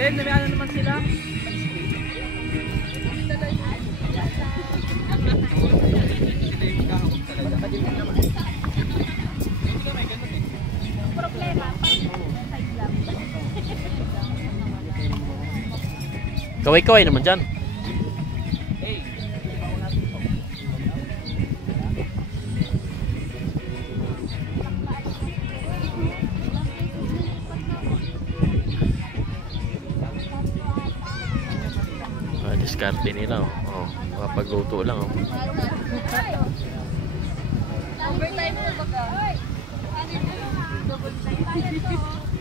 Then, ano naman sila? Kaway-kaway naman dyan. Diskarte nila, oh. Mapagluto lang, oh. Overtime mo ba ka? Double time.